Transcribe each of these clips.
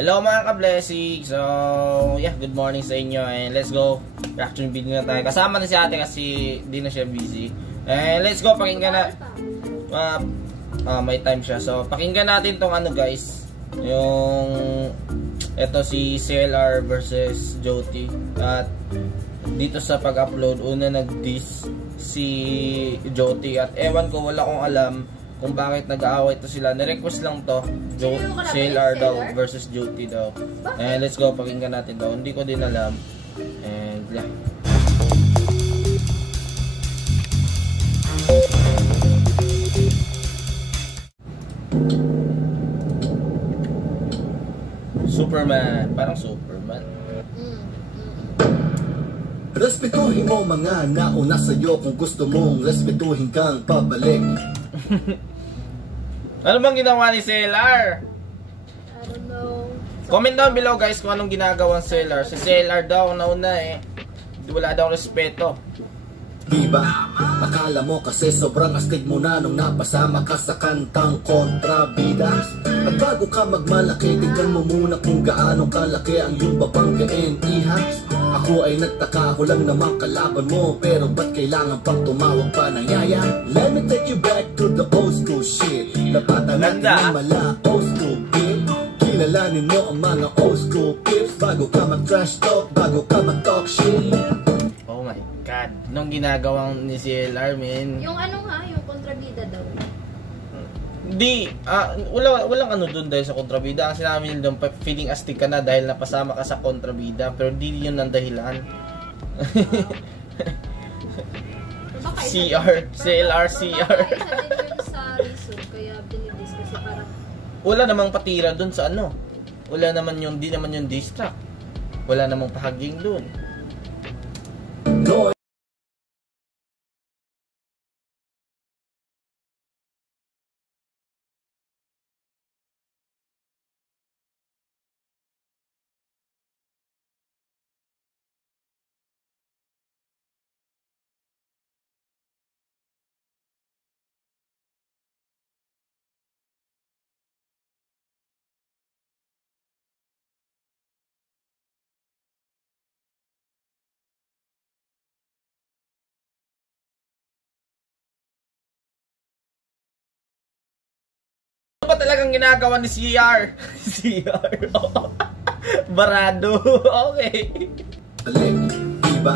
Hello mga ka-blessing. So, yeah, good morning sa inyo and let's go. Reaction video na tayo. Kasama na si ate kasi di na siya busy. And let's go, pakinggan na. May time siya. So, pakinggan natin tong ano guys. Yung eto si CLR versus Joti. At dito sa pag-upload, una nag-diss si Joti. At ewan ko, wala akong alam kung bakit nag-aaway to sila. Nirequest lang to. CLR daw versus Joti daw. And let's go, pakinggan natin daw. Hindi ko din alam. And yeah. Superman. Parang Superman. Respetuhin mo mga nauna sa'yo kung gusto mong respetuhin kang pabalik. Ano bang ginawa ni CLR? I don't know. Comment down below guys kung anong ginagawa ng CLR. Si CLR daw nauna eh. Wala daw respeto. Diba? Akala mo kasi sobrang astig mo na nung napasama ka sa kantang kontrabida. At bago ka magmalaki, tingnan mo muna kung gaano kalaki ang iyong babanggain, iha. Ako ay nagtaka, ako lang naman kalaban mo, pero ba't kailangan pang tumawag pa ng yaya? Let me take you back to the old school shit. Napatan natin ang mala old school beat. Kilalanin mo ang mga old school pips bago ka mag-trash talk, bago ka mag-talk shit. Oh my God, nung ginagawang ni CLR, man. Yung ano nga, yung kontrabida daw. Hindi, walang ano dun dahil sa kontrabida. Ang sinabi nila doon, feeling astig ka na dahil napasama ka sa kontrabida. Pero di yun ang dahilan. CR, CLR, CR. Isa din yun sa reason, kaya dinidis kasi parang Wala namang patira dun sa ano. Wala naman yung, di naman yung diss track. Wala namang pahaging dun. No. Ano ba talagang ginagawa ni CR? CR. Barado. Okay. Diba?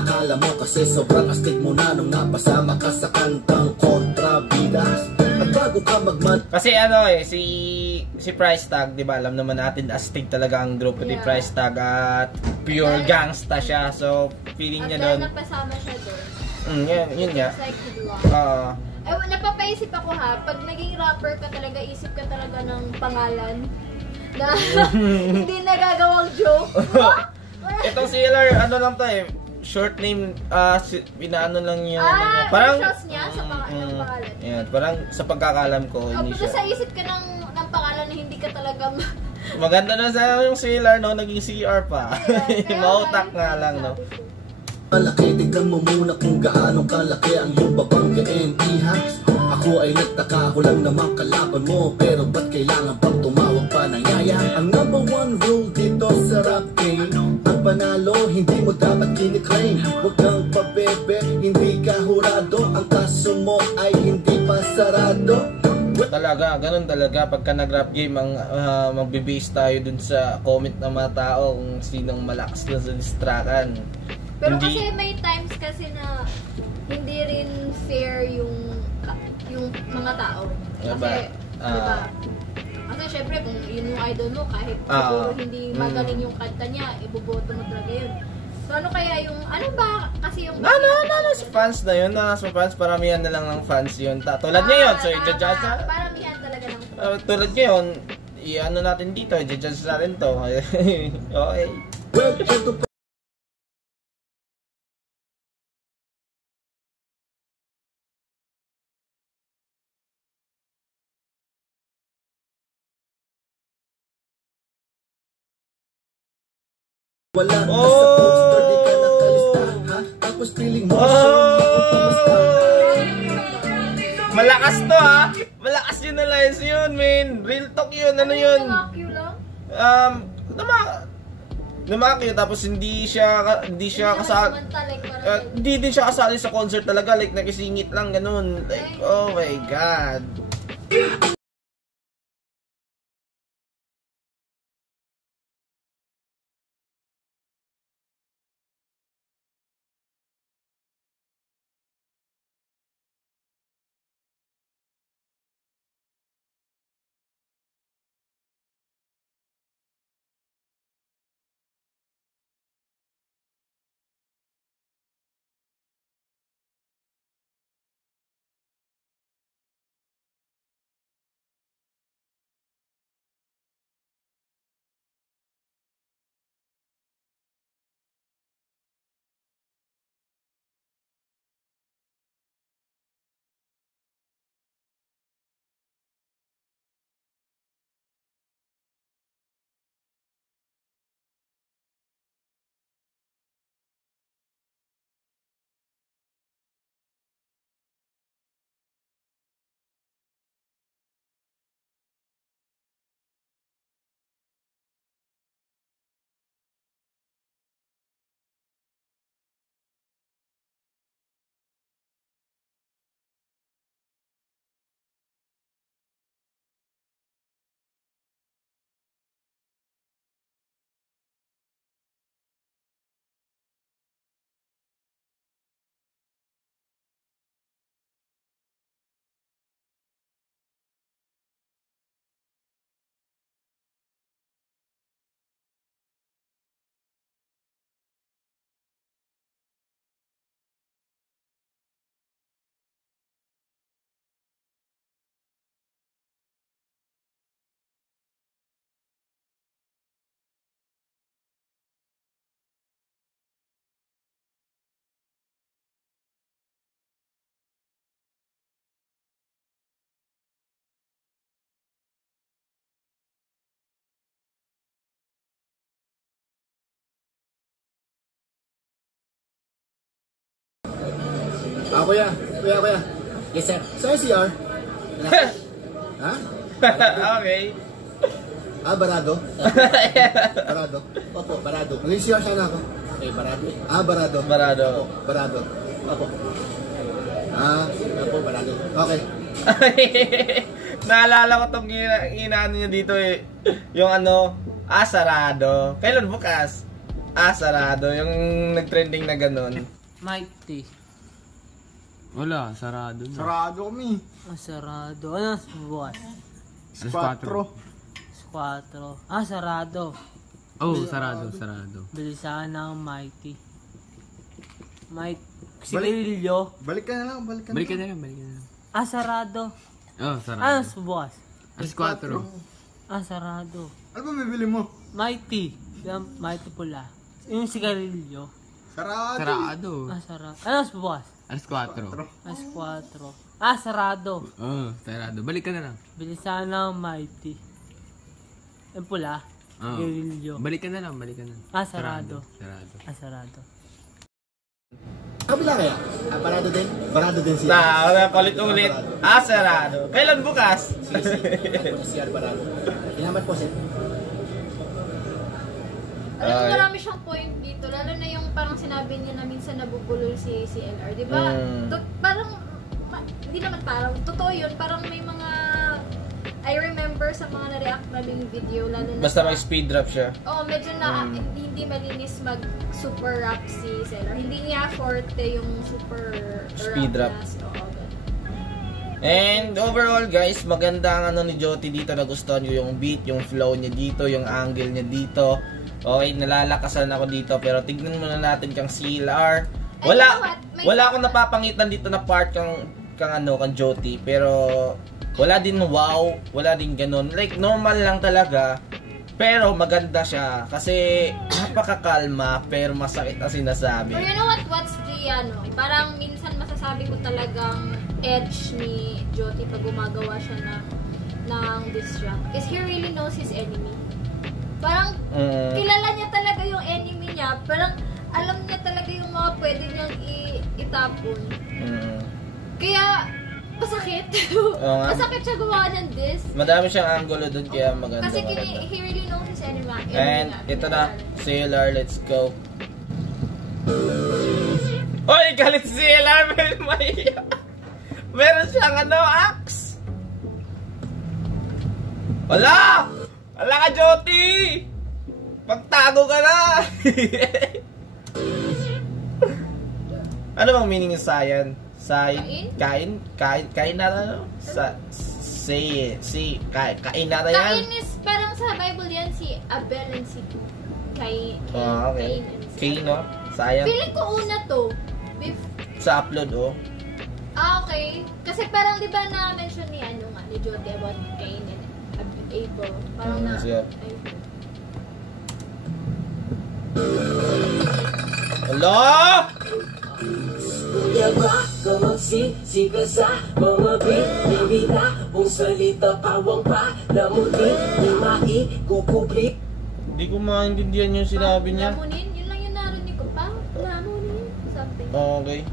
Akala mo kasi sobrang astig mo na nung napasama ka sa kantang kontrabida. At bago ka Kasi ano eh, si Price Tag, di ba? Alam naman natin astig talaga ang grupo ni Price Tag at pure gangsta siya. So, feeling niya doon. at napasama siya doon. Yun nga. It's like he napapaisip ako ha, pag naging rapper ka talaga, isip ka talaga ng pangalan na hindi nagagawang joke. Itong CLR, ano lang to eh, short name, pinaano lang yung ano niya. Parang, initials niya sa pangalan. Yan, parang sa pagkakalam ko, Punta sa isip ka ng pangalan na hindi ka talaga maganda na sa yung CLR, no? Naging CR pa. Mautak nga lang, no? malaki, tignan mo muna kung gaano kalaki ang iyong babanggain, iha. Ako ay nagtaka, ako lang naman kalaban mo, pero ba't kailangan pang tumawag pa ng yaya? Ang number one rule dito sa rap game, ang panalo hindi mo dapat kiniklaim. Huwag kang pabebe, hindi ka hurado, ang kaso mo ay hindi pa sarado. Talaga, ganun talaga. Pagka nag-rap game, magbibase tayo dun sa comment ng mga tao kung sinong malakas na sa distrakan. Pero kasi may times kasi na hindi rin fair yung mga tao. Kasi, diba? Kasi syempre kung yun yung idol mo, kahit hindi magaling yung kanta niya, iboboto mo talaga yun. So ano kaya yung, ano ba kasi yung... Sa fans na yun, sa fans, paramihan na lang ng fans yun. Tulad ngayon, so i-judge na. Paramihan talaga ng fans. Tulad ngayon, i-ano natin dito, i-judge natin to. Okay. Well, ito wala ka sa poster, di ka nakalista, ha? Tapos feeling mo malakas to ha. Malakas yun na lines yun, man. Real talk yun. Ano yun? Namakyo tapos hindi siya kasali. Hindi din siya kasali sa concert talaga, like nakisingit lang ganun. Like, oh my god. Kuya. Yes, sir. Saan CR? Ha? Okay. Barado? Barado? Opo, barado. Mag-CR sana ako. Okay, barado. Barado. Barado. Opo, barado. Opo. Opo, barado. Okay. Naalala ko itong inaano niya dito eh. Yung ano, sarado. Kailan bukas? Sarado. Yung nag-trending na ganun. Mike T. Wala, sarado na. Sarado kami. Sarado. Ano bukas? 4. Sarado. Oh, sarado. Bilisan ng Mike T. Mike. Sigarilyo. Balik ka na lang. Balik ka na lang. Sarado. Oh, sarado. Ano bukas? 4. Sarado. Ano ba bibili mo? Mike T. Yung Mike T pula. Yung sigarilyo. Sarado. Sarado. Ano bukas? 4. 4. Sarado. Oh, sarado. Balik ka na lang. Bilisan ng Mike T. Yung pula. Oh. Sigarilyo. Balik ka na lang. Sarado. Sarado. Kabila kaya? Barado din? Barado din siya. Palit-ulit. Sarado. Kailan bukas? Sige. Yan po na CR barado. Inamat po, sir. Alam mo, marami siyang point dito. Lalo na yung parang sinabi niya na minsan nabubulol si LR. Di ba? Parang, hindi naman parang, totoo yun. Parang may mga, I remember sa mga na-react namin video, lalo na Basta may speed drop siya. medyo na, hindi malinis mag-super rap si LR. Hindi niya forte yung super Speed rap. Oo, And overall guys, maganda ang ano ni Joti dito. Nagustuhan ko yung beat, yung flow niya dito, yung angle niya dito. Okay, nalalakasan ako dito, pero tignan muna natin kang CLR. Wala akong napapangitan dito na part kang Joti, pero wala din wow, wala din ganun. Like normal lang talaga, pero maganda siya kasi napakakalma pero masakit ang sinasabi. But you know what's the parang minsan masasabi ko talagang edge ni Joti pag gumagawa siya ng diss track is he really knows his enemy. Parang kilala niya talaga yung enemy niya, parang alam niya talaga yung mga pwede niyang itapon. Kaya masakit. nga. Masakit siya gumawa ng diss. Madami siyang angulo doon kaya maganda. Kasi maganda. he really knows his enemy. And ito na, CLR, let's go. Oy, galit si CLR, meron siyang axe. Wala! Wala ka, Joti! Pagtago ka na! Ano bang meaning ng sayan? Kain na ano? Kain na yan? Kain is parang sa Bible yan si Abel and si Cain. Okay. Cain, no? Sayang. Feeling ko una to. Sa upload, oh. Okay. Kasi parang di ba na-mention ni ni Jody about Cain and Abel. Parang siya. Hello? Yawa ka magsisiga sa mga bibita kung salita pawang pa lamunin na maikupublik. Hindi ko maintindihan yung sinabi niya. Lamunin? Yun lang yung narinig ko pa. Lamunin? Something. Okay.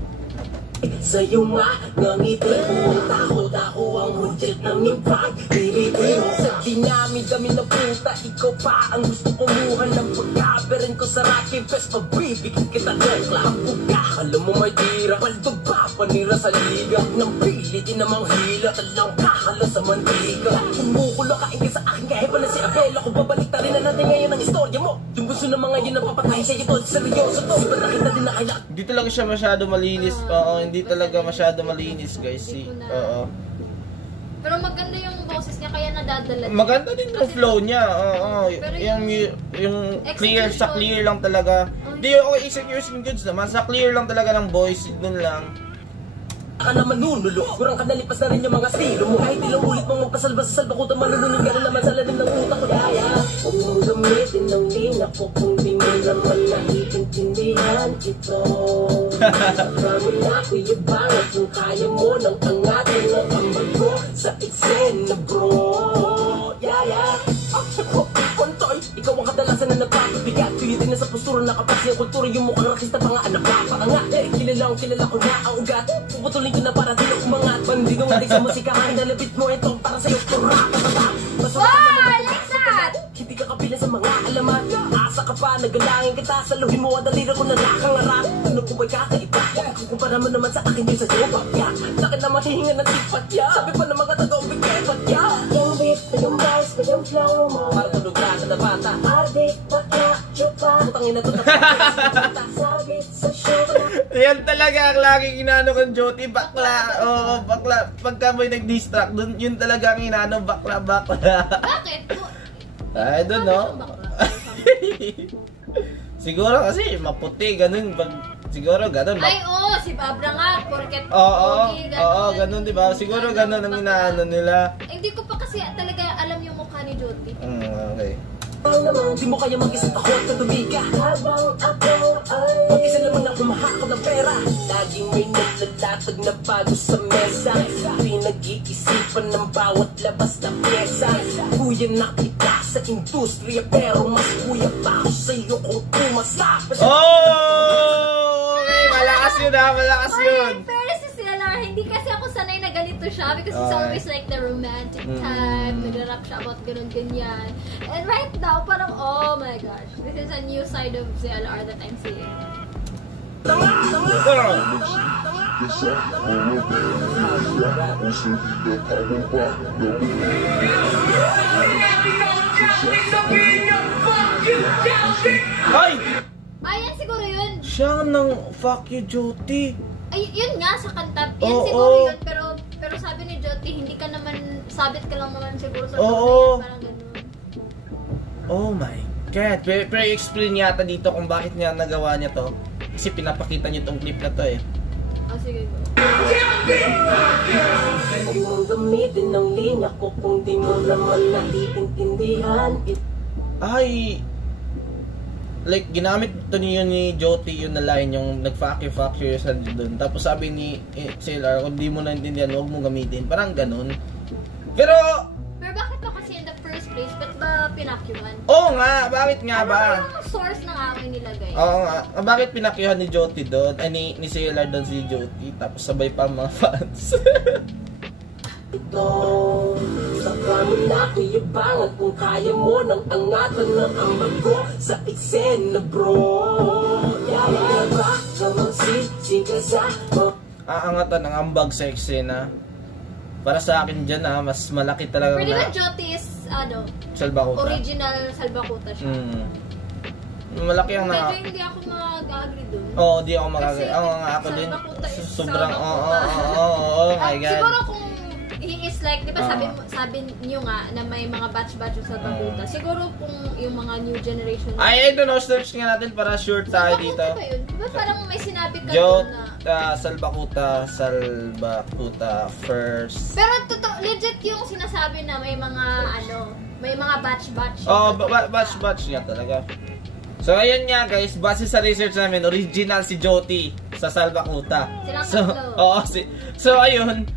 Sa'yo mga ngiti kung takot ako ang hujit ng impag. Pilipino sa dinami dami na puta. Ikaw pa ang gusto kumuha ng pagkaberin ko sa Rocky Fest. Pagbibigin kita tekla ang buka. Alam mo may tira, baldog pa panira sa liga. Nang pili din namang hila, talang kakala sa mantika. Kumukulo kain ka sa akin kahit pala si Abel. Ako babalik na rin na natin ngayon ang istorya mo. Yung gusto ng mga yun ang papatay sa'yo to. Seryoso to, ba't nakita din na kailangan. Hindi talaga siya masyado malinis. Oo, hindi talaga masyado malinis, guys. Oo. Pero maganda yung boses niya kaya nadadala. Maganda din yung flow niya. Oo. Yung clear, sa clear lang talaga. Hindi, okay, execution goods naman. Sa clear lang talaga ng voice, dun lang. Ka naman nunulo, kurang ka nalipas na rin yung mga estilo mo. Kahit ilang ulit mong magpasalba sa salbakutan, malulunod ka rin naman sa lalim ng utak ko. Daya, huwag mong gamitin ng linak ko kung di mo naman naiintindihan ito. Marami na ko yung bangat kung kaya mo nang angatin ng ambag mo sa eksena, bro. Yaya, Kontoy, ikaw ang kadalasan na nagpapabigat. Tuyitin na sa postura nakapasya kultura yung mukhang rakista pa nga anak papakanga. Kilala ko na ang ugat. Puputulin ko na para di ako umangat. Bandino nga sa musika kang nalabit mo ito para sa'yo pura katata. Wow, like that! Hindi ka kapila sa mga alamat. Asa ka pa, nagalangin kita. Saluhin mo ang dalira ko na nakakarap. Ano ko ba'y kakaiba? Kukumpara mo naman sa akin yung sa jowa. Laki naman hihinga ng sipat ya. Sabi pa ng mga taga-ubig kepat ya. Yung beat, yung bars, yung flow mo. Para tulog ka na bata. Adik, baka, chupa. Putangin na to na sabit sa show. Yan talaga ang laging inano kong Joti, bakla. Oo, bakla. Pagka may nag-distract, yun talaga ang inano, bakla. Bakit? I don't know. Siguro kasi maputi, ganun. Siguro ganun. Ay, si Babra nga, porket Oo, pogi, ganun, diba? Siguro ganun ang inaano nila. Hindi ko pa kasi talaga alam yung mukha ni Jody. Okay. Di mo kaya mag-isip ako at tumiga. Habang ako ay mag-isa naman ako mahakot ng pera. Laging may naglalatag na bago sa mesa. Pinag-iisipan ng bawat labas na pyesa. Kuya na kita sa industriya, pero mas kuya pa ako sa'yo kung pumasa. Oh! Okay, malakas yun ha, malakas yun. Pero si CLR, hindi kasi ako sanay na ganito siya because it's always like the romantic type. Nag-rap siya about ganun-ganyan. And right now, parang, oh my gosh, this is a new side of CLR that I'm seeing. Ay! Ayan, siguro yun. Siya ng fuck you, Joti. Ay, yun nga sa kanta. Yan siguro yun. Pero sabi ni Joti, hindi ka naman, sabit ka lang naman siguro sa kanta. Parang ganun. Oh my God. Pero explain yata dito kung bakit niya nagawa niya to. Kasi pinapakita niyo tong clip na to eh. Sige go. Huwag mong gamitin ng linya ko kung di mo naman naiintindihan ito. Ay, like ginamit to niyo ni Joti yung na line yung nag-fuck you sa doon. Tapos sabi ni CLR, kung di mo naintindihan, huwag mong gamitin. Parang ganun. Pero bakit ba kasi in the first place, ba't ba pinakyuhan? Oo nga, bakit nga ba? Ano ang source ng away nila, guys? Oo nga, bakit pinakyuhan ni Joti doon? Ay, ni CLR doon si Joti, tapos sabay pa ang mga fans. Saka mo na kuyabangan kung kaya mo nang angatan ng ambag ko sa eksena bro. Yaya ba ka magsising ka sa Aangatan ng ambag sa eksena. Para sa akin dyan mas malaki talaga Pwede na ba Joti is, Salbakuta. original Salbakuta siya? Malaki ang na... Medyo hindi ako mag-agree dun. Oo, di ako mag-agree. Kasi Oo, nga ako din. Salbakuta is Sobrang, Salbakuta. oh my God. Siguro kung he is like, di ba sabi niyo nga na may mga batch-batch yung Salbakuta. Siguro kung yung mga new generation. I don't know, search nga natin para sure tayo dito. Salbakuta ba yun? Di ba parang may sinabi ka Jot, dun na... Salbakuta first. Pero legit yung sinasabi na may mga may mga batch-batch. Oh, batch nga talaga. So ayun nga guys, base sa research namin, original si Joti sa Salbakuta. So ayun,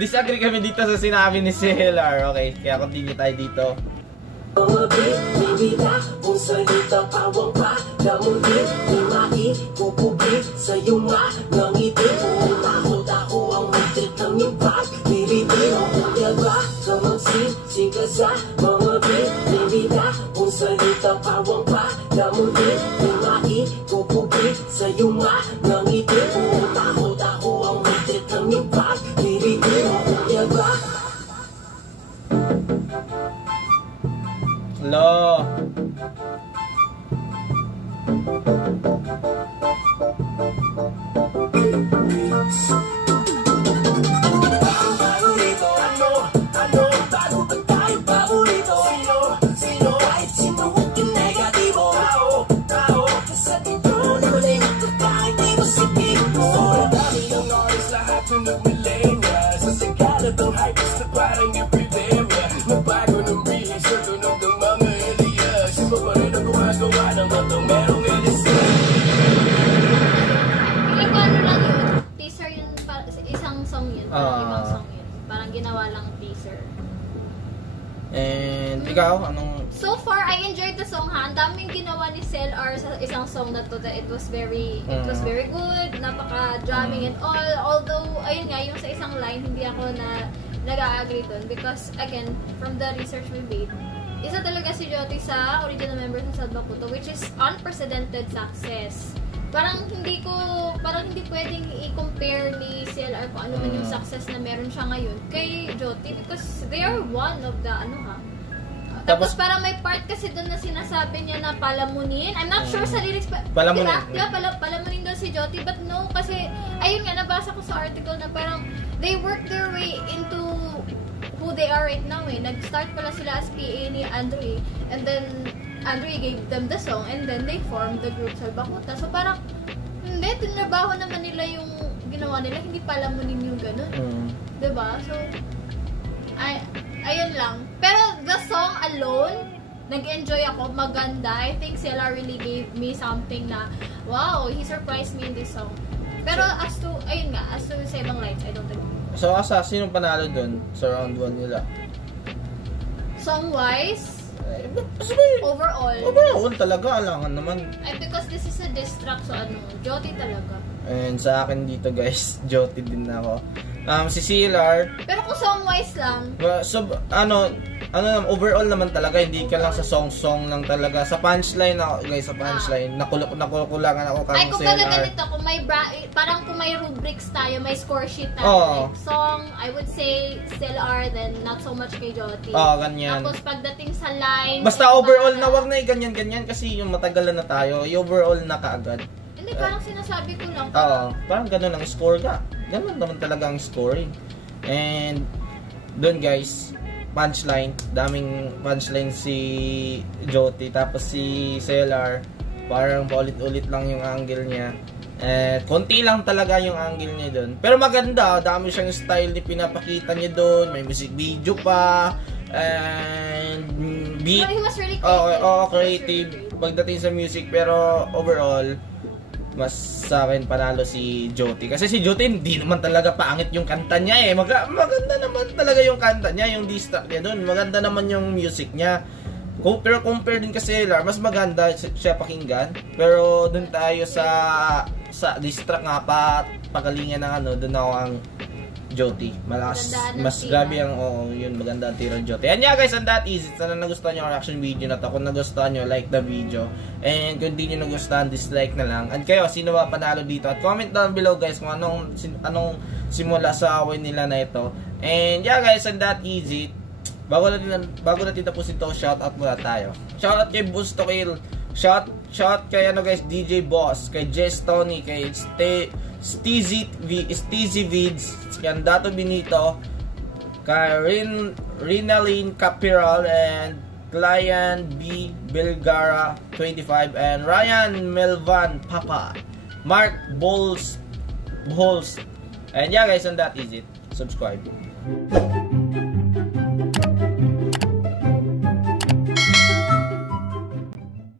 disagree kami dito sa sinabi ni CLR. Okay, kaya continue tayo dito. mga bibida kung salita pawang pa damong di Imai, kupupit sa'yo nga Ngangiti kung takot ako ang magtrit ng impact Bibitino, kaya ba ka magsising ka sa mga bibida kung salita pawang pa damong di Imai, kupupit sa'yo nga Ngangiti kung takot ako ang magtrit ng impact Bibitino, kaya ba Hello. Parang ginawa lang teaser. And ikaw, anong... So far, I enjoyed the song ha. Ang daming ginawa ni CLR sa isang song na to that it was very good, napaka-drumming and all. Although, ayun nga, yung sa isang line, hindi ako nag-agree dun. Because, again, from the research we made, isa talaga si Joti sa original member sa Salbakuta, which is unprecedented success. Parang hindi pwedeng i-compare ni CLR kung ano man yung success na meron siya ngayon kay Joti because they are one of the tapos parang may part kasi doon na sinasabi niya na palamunin. I'm not sure sa lyrics palamunin. Diba? Palamunin daw si Joti but no kasi ayun nga nabasa ko sa article na parang they work their way into who they are right now eh. Nag-start pala sila as PA ni Andre and then Andre gave them the song and then they formed the group Salbakuta. So parang, hindi, tinrabaho naman nila yung ginawa nila, hindi palamunin yung ganun. Diba? So, ayun lang. Pero the song alone, nag-enjoy ako, maganda. I think Sela really gave me something na, wow, he surprised me in this song. Pero as to, ayun nga, as to sa ibang lines, I don't agree. So, sino panalo dun sa round 1 nila? Song-wise, overall talaga, alangan naman. Because this is a diss track, so Joti talaga. And sa akin dito guys, Joti din ako. Si CLR. Pero kung song-wise lang. So, overall naman talaga, hindi ka lang sa song lang talaga. Sa punchline ako, guys, sa punchline, nakukulangan ako kang CLR. Kung ganito, parang kung may rubrics tayo, may score sheet tayo. Like song, I would say CLR, then not so much kay Joti. Ganyan. Tapos pagdating sa line, basta overall na wag na ganyan-ganyan kasi yung matagalan na tayo, overall na kaagad. Hindi, parang sinasabi ko lang. Parang ganun ang score ka. Ganun naman talaga ang scoring. And doon guys, punchline, daming punchline si Joti, tapos si CLR, parang paulit-ulit lang yung angle niya. Konti lang talaga yung angle niya doon. Pero maganda, dami siyang style ni pinapakita niya doon, may music video pa, and beat. But he was really creative. Creative pagdating sa music, pero overall, mas sa akin panalo si Joti. Kasi si Joti hindi naman talaga pangit yung kanta niya eh. Maganda naman talaga yung kanta niya, yung diss track niya doon. Maganda naman yung music niya. Pero compare din kasi CLR, mas maganda siya pakinggan. Pero doon tayo sa diss track nga pagalingan ng doon ako ang Jyoti. Mas Magandaan grabe ang yun, maganda ang tira ng Jyoti. And yeah guys, and that is it. Sana nagustuhan nyo ang reaction video na to. Kung nagustuhan nyo, like the video. And kung di nyo nagustuhan, dislike na lang. And kayo, sino ba panalo dito? At comment down below guys kung anong simula sa away nila na ito. And yeah guys, and that is it. Bago natin tapusin to, shout out muna tayo. Shout out kay Busto Kill. Shout kay guys, DJ Boss, kay Jess Tony, kay Steezy Vids, kay Dato Benito, kay Rinaline Capiral, and Client B Belgara 25, and Ryan Melvan Papa, Mark Bowles. And yeah guys, and that is it. Subscribe.